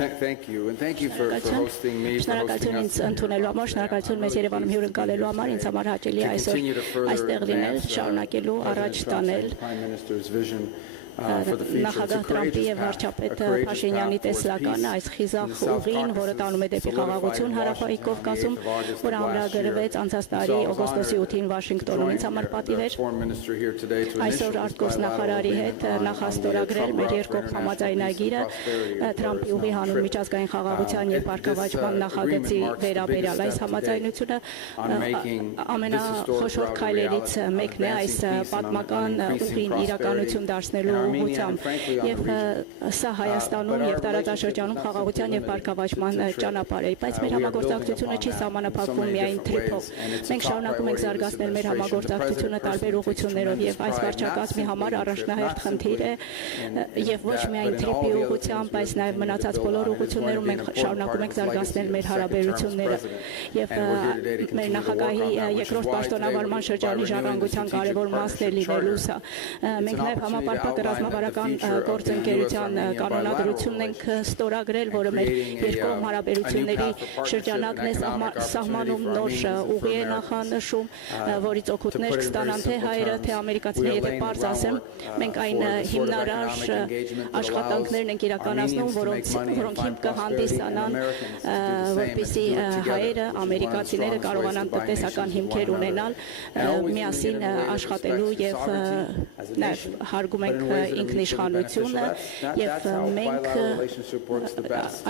Thank you, and thank you for hosting me, for hosting us. Ընդունելու համար, շնորհակալություն մեզ Երևանում հյուրընկալելու համար, ինձ համար հաճելի է այսօր այստեղ լինել, շարունակելու առաջ տանել նախագահ Տրամփի եւ վարչապետ Փաշինյանի տեսլականը այս խիզախ ուղին, որը տանում է դեպի խաղաղություն հարավային Կովկասում, որը ամրագրվեց անցած տարի օգոստոսի 8-ին Վաշինգտոնում, ինձ համար պատիվ էր այսօր արտգործնախարարի հետ նախաստորագրել մեր երկկողմ համաձայնագիրը Տրամփի ուղի հանուն միջազգային խաղաղության եւ բարգավաճման նախագծի վերաբերյալ այս համաձայնությունը ամենախոշոր քայլերից մեկն է այս պատմական ուղին իրականություն դարձնելու ուղղությամբ եւ սա Հայաստանում եւ տարածաշրջանում խաղաղության եւ բարգավաճման ճանապարհ է, բայց մեր համագործակցությունը չի սահմանափակվում միայն TRIP-ով։ Մենք շարունակում ենք զարգացնել մեր համագործակցությունը տարբեր ուղղություններով եւ այս վարչակազմի համար առաջնահերթ խնդիր է եւ ոչ միայն TRIP-ի ուղղությամբ, բայց նաեւ մնացած բոլոր ուղղություններում մենք շարունակում ենք զարգացնել մեր հարաբերությունները եւ մեր նախագահի երկրորդ պաշտոնավարման շրջանի ժառանգության կարևոր մասն է լինելու սա։ Մենք նաեւ համապարփակ ռազմավարական գործընկերության կանոնադրությունն ենք ստորագրել, որը մեր երկկողմ հարաբերությունների շրջանակն է սահմանում, նոր ուղի է նախանշում, որից օգուտներ կստանան թե հայերը, թե ամերիկացիները, եթե պարզ ասեմ, մենք այն հիմնարար աշխատանքներն ենք իրականացնում, որոնք հիմք կհանդիսանան, որպեսզի հայերը, ամերիկացիները կարողանան տնտեսական հիմքեր ունենալ, միասին աշխատելու եւ նաեւ հարգում ենք ինքնիշխանությունը եւ մենք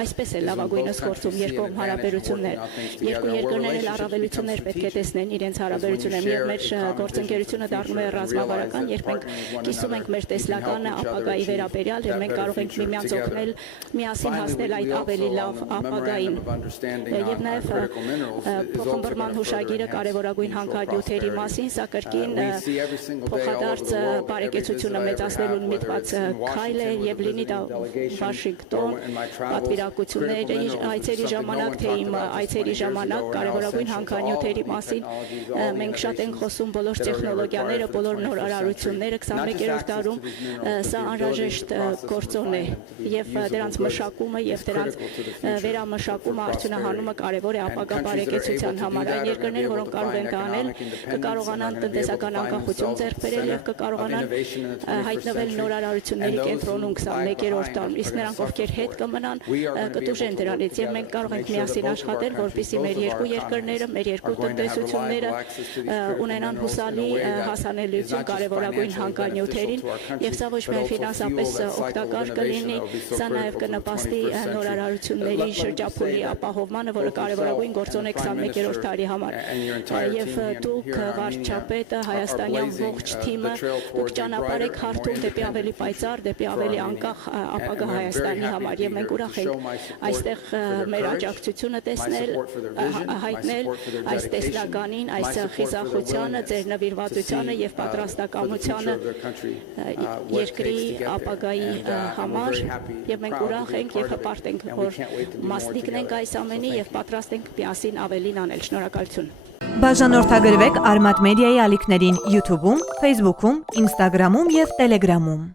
այսպես է լավագույնս գործում երկկողմ հարաբերություններ։ Երկու երկրներ էլ առավելություններ պետք է տեսնեն իրենց հարաբերություններում եւ մեր գործընկերությունը դառնում է ռազմավարական, երբ մենք կիսում ենք մեր տեսլականը ապագայի վերաբերյալ եւ մենք կարող ենք միմյանց օգնել միասին հասնել այդ ավելի լավ ապագային։ Եվ նաեւ փոխհմբռնման հուշագիրը կարևորագույն հանքանյութերի մասին, սա կրկին փոխադարձ բարեկեցությունը մեծացնելուն միտված քայլ է եւ լինի դա Վաշինգտոն պատվիրակությունների այցերի ժամանակ թե իմ այցերի ժամանակ կարևորագույն հանքանյութերի մասին մենք շատ ենք խոսում բոլոր տեխնոլոգիաները, բոլոր նոր արարությունները 21-րդ դարում սա անհրաժեշտ գործոն է եւ դրանց մշակումը եւ դրանց վերամշակումը արդյունահանումը կարևոր է ապագա բարեկեցության համար։ Այն երկրները, որոնք կարող են դա անել, կկարողանան տնտեսական անկախություն ձեռք բերել եւ կկարողանան հայտնվել նոր արարությունների կենտրոնում 21-րդ դարում, իսկ նրանք, ովքեր հետ կմնան, կտուժեն դրանից եւ մենք կարող ենք միասին աշխատել, որպեսզի մեր երկու երկրները, մեր երկու տնտեսությունները ունենան հուսալի հասանելիություն կարևորագույն հանքանյութերին եւ սա ոչ միայն ֆինանսապես օգտակար կլինի, սա նաեւ կնպաստի նոր արարությունների շրջափուլի ապահովմանը, որը կարևորագույն գործոն է 21-րդ դարի համար։ Եվ դուք վարչապետը, հայաստանյան ողջ թիմը, դուք ճանապարհ եք հարթում դեպի ավելի պայծառ, դեպի ավելի անկախ ապագա Հայաստանի համար եւ մենք ուրախ ենք այստեղ մեր աջակցությունը տեսնել, հայտնել այս տեսլականին, այս խիզախությանը, ձեր նվիրվածությանը եւ պատրաստակամությանը երկրի ապագայի համար եւ մենք ուրախ ենք եւ հպարտ ենք, որ մասնիկն ենք այս ամենի եւ պատրաստ ենք միասին ավելին անել։ Շնորհակալություն։ Բաժանորդագրվեք Արմատ մեդիայի ալիքներին YouTube-ում, Facebook-ում, Instagram-ում եւ Telegram-ում։